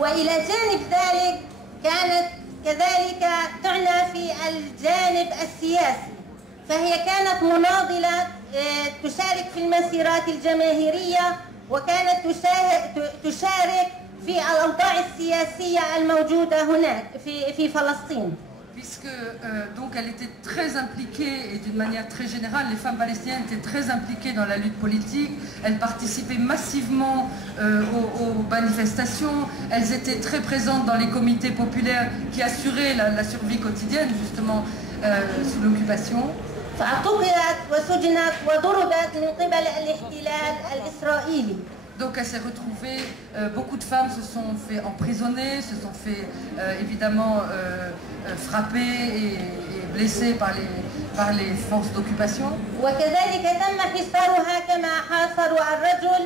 وإلى جانب ذلك كانت كذلك تعنى في الجانب السياسي، فهي كانت مناضلة تشارك في المسيرات الجماهيرية، وكانت تشارك في الأوضاع السياسية الموجودة هناك في فلسطين. Puisque donc elle était très impliquée et d'une manière très générale, les femmes palestiniennes étaient très impliquées dans la lutte politique, elles participaient massivement aux manifestations, elles étaient très présentes dans les comités populaires qui assuraient la survie quotidienne justement sous l'occupation. فاعتقلت وسجنت وضربت من قبل الاحتلال الإسرائيلي. Donc elle s'est retrouvée, beaucoup de femmes se sont fait emprisonner, se sont fait évidemment frapper et blesser par les forces d'occupation. وكذلك تم حصارها كما حاصروا الرجل،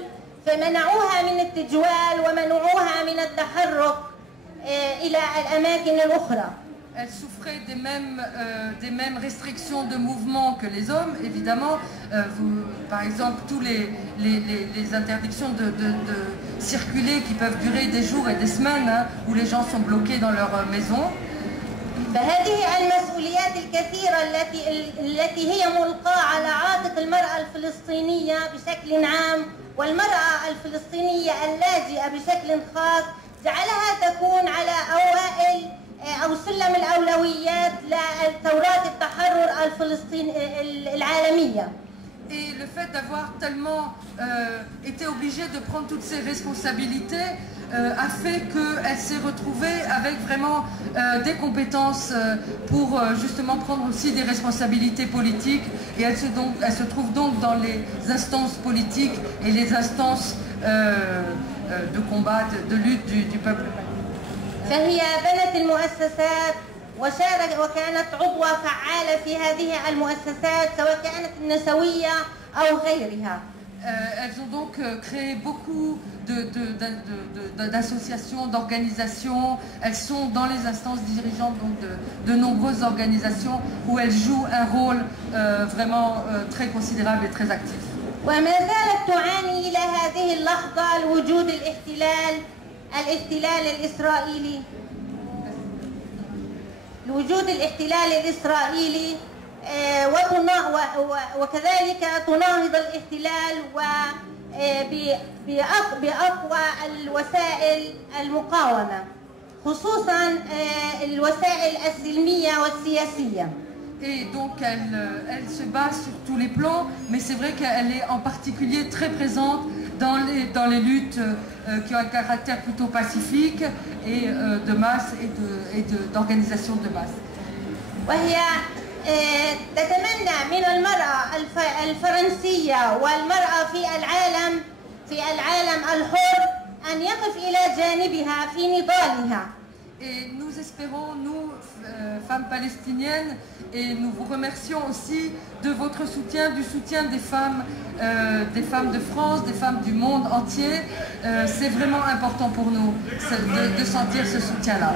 فمنعوها من التجوال ومنعوها من التحرك إلى الأماكن الأخرى. Elle souffrait des mêmes restrictions de mouvement que les hommes, évidemment. Par exemple, tous les interdictions de circuler qui peuvent durer des jours et des semaines, hein, où les gens sont bloqués dans leur maison. فهذه المسؤوليات الكثيرة التي هي ملقاة على عاتق المرأة الفلسطينية بشكل عام والمرأة الفلسطينية اللاجئة بشكل خاص جعلها تكون على أوائل أو سلم الأولويات لثورات التحرر العالمية. Et le fait d'avoir tellement été obligée de prendre toutes ces responsabilités a fait qu'elle s'est retrouvée avec vraiment des compétences pour justement prendre aussi des responsabilités politiques. Et elle se trouve donc dans les instances politiques et les instances de combat, de lutte du peuple. فهي بنت المؤسسات وكانت عضوة فعالة في هذه المؤسسات سواء كانت النسوية أو غيرها. Elles ont donc créé beaucoup d'associations, d'organisations. Elles sont dans les instances dirigeantes donc de nombreuses organisations où elles jouent un rôle vraiment très considérable et très actif. وما زالت تعاني إلى هذه اللحظة لوجود الاحتلال الإسرائيلي وكذلك تناهض الاحتلال بأقوى الوسائل المقاومة خصوصا الوسائل السلمية والسياسية. Et donc elle se bat sur tous les plans, mais c'est vrai qu'elle est en particulier très présente dans les luttes qui ont un caractère plutôt pacifique et de masse et d'organisation de masse. وهي تتمنى من المرأة الفرنسية والمرأة في العالم الحر أن يقف إلى جانبها في نضالها. Et nous espérons, nous, femmes palestiniennes, et nous vous remercions aussi de votre soutien, du soutien des femmes de France, des femmes du monde entier. C'est vraiment important pour nous de sentir ce soutien-là.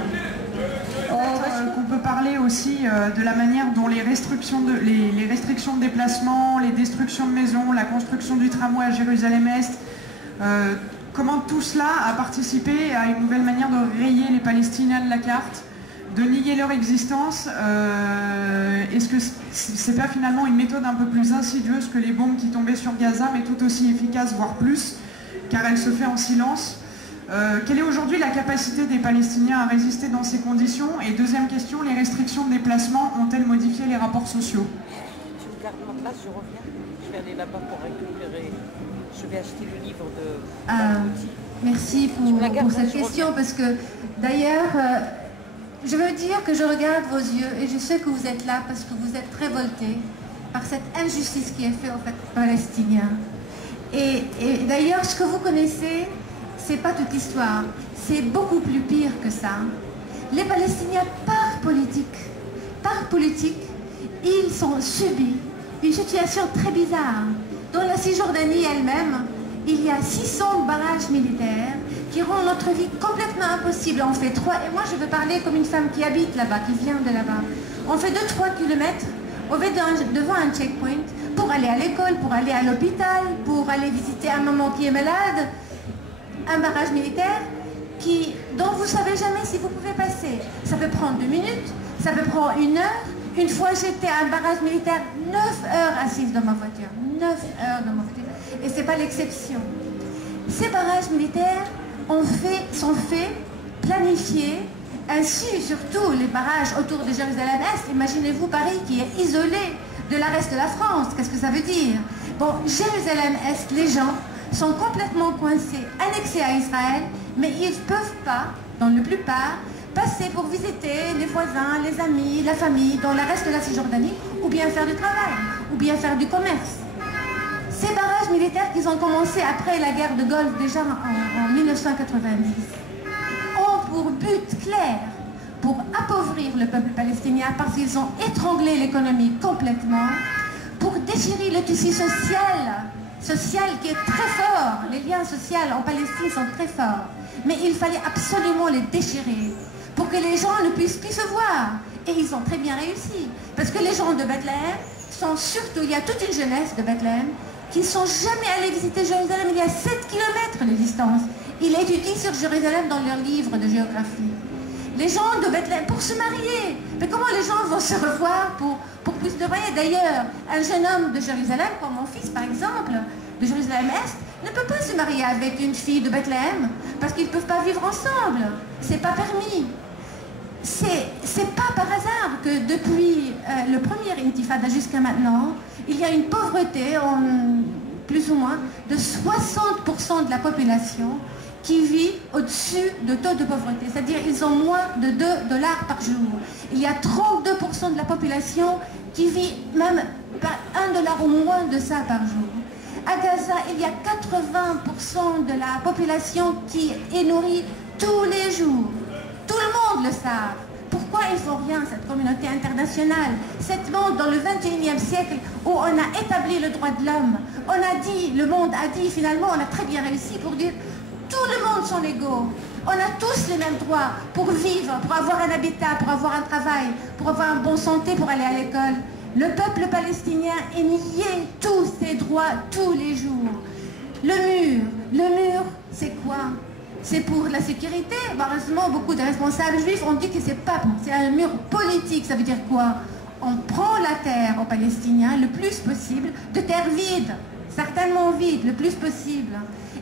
Qu'on peut parler aussi de la manière dont les restrictions de déplacement, les destructions de maisons, la construction du tramway à Jérusalem-Est, comment tout cela a participé à une nouvelle manière de rayer les Palestiniens de la carte, de nier leur existence. Est-ce que c'est pas finalement une méthode un peu plus insidieuse que les bombes qui tombaient sur Gaza, mais tout aussi efficace, voire plus, car elle se fait en silence? Quelle est aujourd'hui la capacité des Palestiniens à résister dans ces conditions? Et deuxième question, les restrictions de déplacement ont-elles modifié les rapports sociaux? Tu me gardes ma place, je reviens. Je vais aller là-bas pour récupérer. Je vais acheter le livre de... Merci pour cette question, parce que d'ailleurs, je veux dire que je regarde vos yeux et je sais que vous êtes là parce que vous êtes révoltés par cette injustice qui est faite aux Palestiniens. Et d'ailleurs, ce que vous connaissez, c'est pas toute l'histoire, c'est beaucoup plus pire que ça. Les Palestiniens, par politique, ils sont subis une situation très bizarre. Dans la Cisjordanie elle-même, il y a 600 barrages militaires qui rendent notre vie complètement impossible. On fait 3, et moi je veux parler comme une femme qui habite là-bas, qui vient de là-bas. On fait 2-3 kilomètres, on va devant un checkpoint pour aller à l'école, pour aller à l'hôpital, pour aller visiter un maman qui est malade. Un barrage militaire, dont vous ne savez jamais si vous pouvez passer. Ça peut prendre 2 minutes, ça peut prendre 1 heure. Une fois, j'étais à un barrage militaire, 9 heures assise dans ma voiture. 9 heures dans ma voiture. Et ce n'est pas l'exception. Ces barrages militaires sont faits, planifiés, ainsi surtout les barrages autour de Jérusalem-Est. Imaginez-vous Paris qui est isolé de la reste de la France. Qu'est-ce que ça veut dire? Bon, Jérusalem-Est, les gens sont complètement coincés, annexés à Israël, mais ils ne peuvent pas, dans la plupart, passer pour visiter les voisins, les amis, la famille dans le reste de la Cisjordanie, ou bien faire du travail, ou bien faire du commerce. Ces barrages militaires qui ont commencé après la guerre de Golfe, déjà en 1990, ont pour but clair, pour appauvrir le peuple palestinien, parce qu'ils ont étranglé l'économie complètement, pour déchirer le tissu social qui est très fort. Les liens sociaux en Palestine sont très forts. Mais il fallait absolument les déchirer pour que les gens ne puissent plus se voir. Et ils ont très bien réussi. Parce que les gens de Bethléem sont surtout, il y a toute une jeunesse de Bethléem qui ne sont jamais allés visiter Jérusalem. Il y a 7 km de distance. Ils étudient sur Jérusalem dans leurs livres de géographie. Les gens de Bethléem, pour se marier. Mais comment les gens vont se revoir pour plus de marier? D'ailleurs, un jeune homme de Jérusalem, comme mon fils par exemple, de Jérusalem-Est, ne peut pas se marier avec une fille de Bethléem parce qu'ils ne peuvent pas vivre ensemble. C'est pas permis. C'est pas par hasard que depuis le premier intifada jusqu'à maintenant, il y a une pauvreté, plus ou moins, de 60% de la population qui vit au-dessus de taux de pauvreté. C'est-à-dire qu'ils ont moins de 2 dollars par jour. Il y a 32% de la population qui vit même par 1 dollar ou moins de ça par jour. À Gaza, il y a 80% de la population qui est nourrie tous les jours. Tout le monde le sait. Pourquoi ils ne font rien, cette communauté internationale? Cette monde dans le 21e siècle où on a établi le droit de l'homme, on a dit, le monde a dit, finalement, on a très bien réussi pour dire tout le monde sont égaux. On a tous les mêmes droits pour vivre, pour avoir un habitat, pour avoir un travail, pour avoir une bonne santé, pour aller à l'école. Le peuple palestinien est nié tous ses droits tous les jours. Le mur, c'est quoi? C'est pour la sécurité. Heureusement, beaucoup de responsables juifs ont dit que c'est un mur politique. Ça veut dire quoi? On prend la terre aux Palestiniens le plus possible, de terre vide, certainement vide, le plus possible.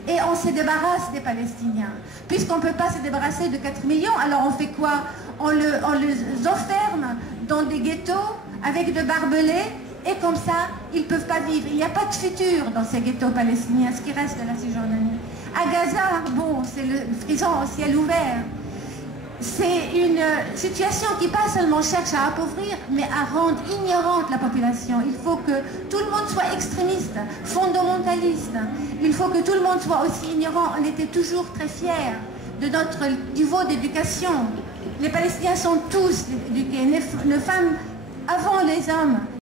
Et on se débarrasse des Palestiniens. Puisqu'on ne peut pas se débarrasser de 4 millions, alors on fait quoi? On les enferme dans des ghettos avec de barbelés, et comme ça, ils ne peuvent pas vivre. Il n'y a pas de futur dans ces ghettos palestiniens, ce qui reste de la Cisjordanie. À Gaza, bon, c'est le frison au ciel ouvert. C'est une situation qui pas seulement cherche à appauvrir, mais à rendre ignorante la population. Il faut que tout le monde soit extrémiste, fondamentaliste. Il faut que tout le monde soit aussi ignorant. On était toujours très fiers de notre niveau d'éducation. Les Palestiniens sont tous éduqués, les femmes avant les hommes.